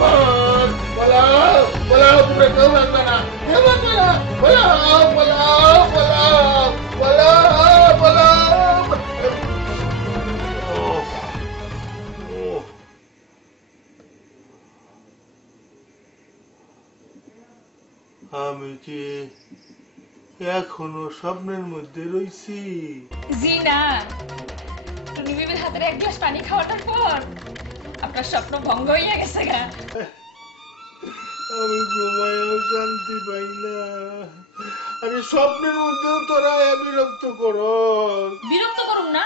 পালাও পালাও, তোমরা কেউ রাখবে না, কেউ রাখবে না, পালাও পালাও পালাও পালাও পালাও। আমি কি এখনো স্বপ্নের মধ্যে রইছি? জি না, টুনি বিবির হাতের এক গ্লাস পানি খাওয়াটার পর আপনার স্বপ্ন ভঙ্গ হইয়া গেছে গা। আমি ঘুমায়ও শান্তি পাই না, আমি স্বপ্নের মধ্যেও তোরা বিরক্ত করো। বিরক্ত করুন না,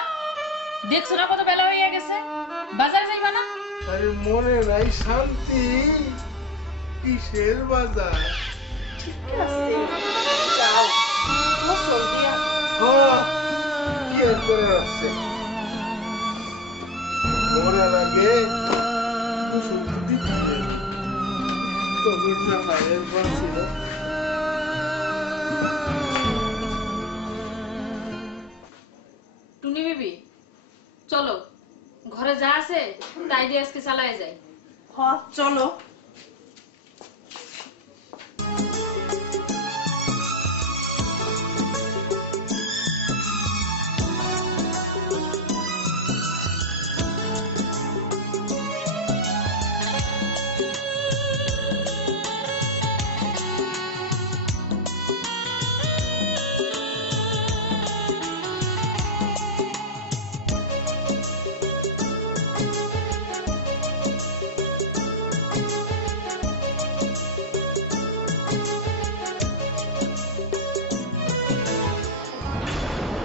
দেখছো না কত বেলা হইয়া গেছে, বাজার যাইবা না? আরে মনে নাই শান্তি, কিসের বাজার? ঠিক আছে, যাও, গোসল দিয়া। কি আর করার আছে, মরার আগে গোসল দিতে হবে। তবে জানাইয়ের বাঁচিল। টুনি বিবি চলো, ঘরে যা আছে তাই দিয়ে আজকে চালায় যাই। চলো।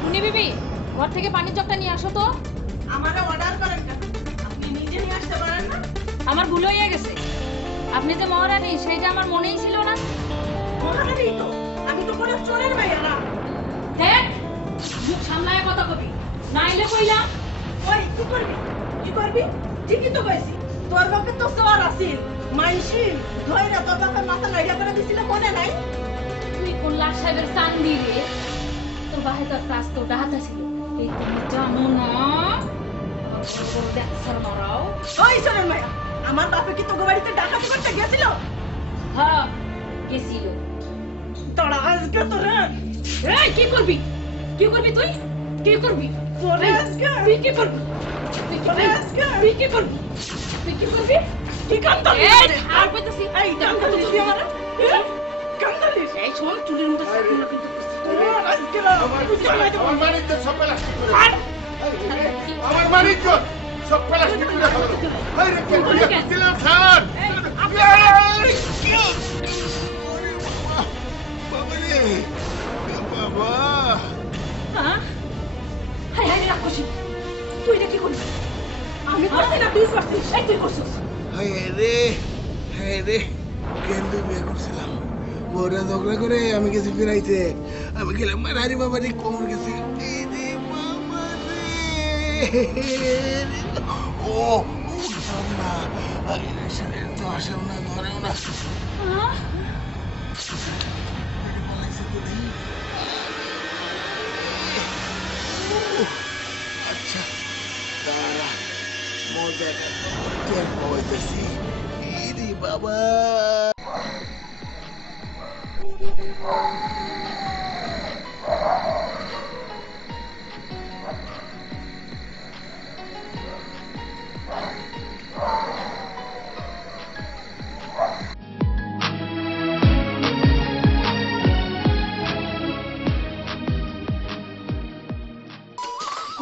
টুনি বিবি ঘর থেকে পানির জগটা নিয়ে আসো তো। আমারে অর্ডার করেন না, আপনি নিজে নিয়ে আসতে পারেন না? আমার ভুল হইয়া গেছে, আপনি যে মহারানী সেইটা আমার মনেই ছিল না। মহারানী তো, আমি তো কোনো চোরের মেয়ে না। দেখ, মুখ সামলায় কথা কবি, নাইলে কইলাম। ওই কি করবি, কি করবি? ঠিকই তো কইছি, তোর বাপে তো চোর আছিল, মাইসি ধইরা তোর বাপের মাথা নাইড়া করে দিছিল, মনে নাই? তুই কোন লাট সাহেবের চান্দি রে? তোর বাহে তোর কাজ তো ডাহাতা ছিল, এই তুমি জানো না? দেখছার মারাও। ওই চোরের মেয়ে, আমার বাপে কি তোর বাড়িতে ডাকাতি করতে গেছিল? হ্যাঁ গেছিল। তোরা আজকে তোরা এই কি করবি, কি করবি তুই, কি করবি? তোরে আজকে তুই কি করবি, তুই কি তোরে করবি? আজকে তুই কি করবি, তুই কি করবি? কি কান্দালি? এই আর কইতাছি, এই কান্দালি তুই আমারে? কান্দালি? এই শোন চুলের মধ্যে সাথে না কিন্তু তোর আজকে না, তুই জানাই দেবো। আমার বাড়িতে সব প্লাস্টিক করে আর আমার বাড়িতে সব প্লাস্টিক করে ফেলো। আরে কে দিলাম স্যার? বাবা রে বাবা, হ্যাঁ হাই হাই রাক্ষসী, তুই এটা কি করবি? আমি করছি না, তুই করছিস। এই তুই করছিস। হায় রে কেন্দ্র বিয়ে করছিলাম, ওরা ঝগড়া করে আমি গেছি ফিরাইতে, আমি গেলাম আরে বাবা রে কোমর গেছে। এই রে বাবা রে, ও উঠতাম না, আরে শরীর তো আসেও না, ধরেও না। হ্যাঁ পালাইছে তো নেই। আচ্ছা তারা মজা টের পাওয়াইতেছি। ইরে বাবা,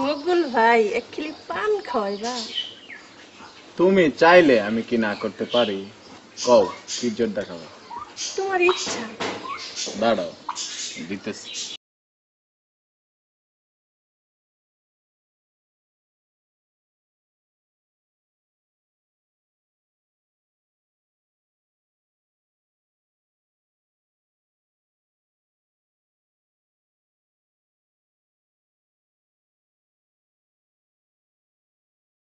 মকবুল ভাই এক খিলি পান খাওয়াইবা? তুমি চাইলে আমি কি না করতে পারি? কও কি জোর দেখাবো? তোমার ইচ্ছা। দাঁড়াও দিতেছি।